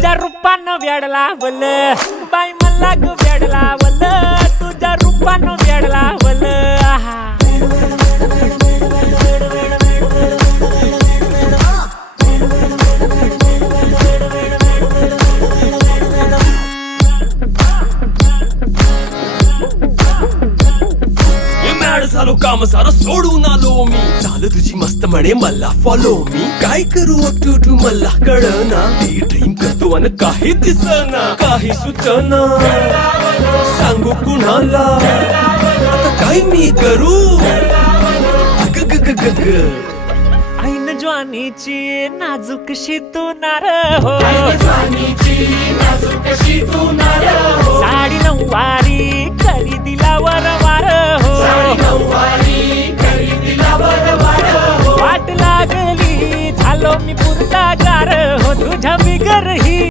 तुझ्या रूपानं वेड लावलं बाई मला ग वेड लावलं तुझ्या रूपानं वेड लावलं आहा झालो काम सारं सोडून आलो मी चाल तुझी मस्त म्हणे मला फॉलो मी काय करू अटू मला कळना ड्रीम करतो आणि काही दिसना काही सुचना सांगू कुणाला आता काय मी करू ऐन ज्वानीची नाजूकशी तू नार हो साडी नऊवारी करी दिला वरवार हो वाट लागली झालो मी पुरता गार हो तुझ्या बिगर ही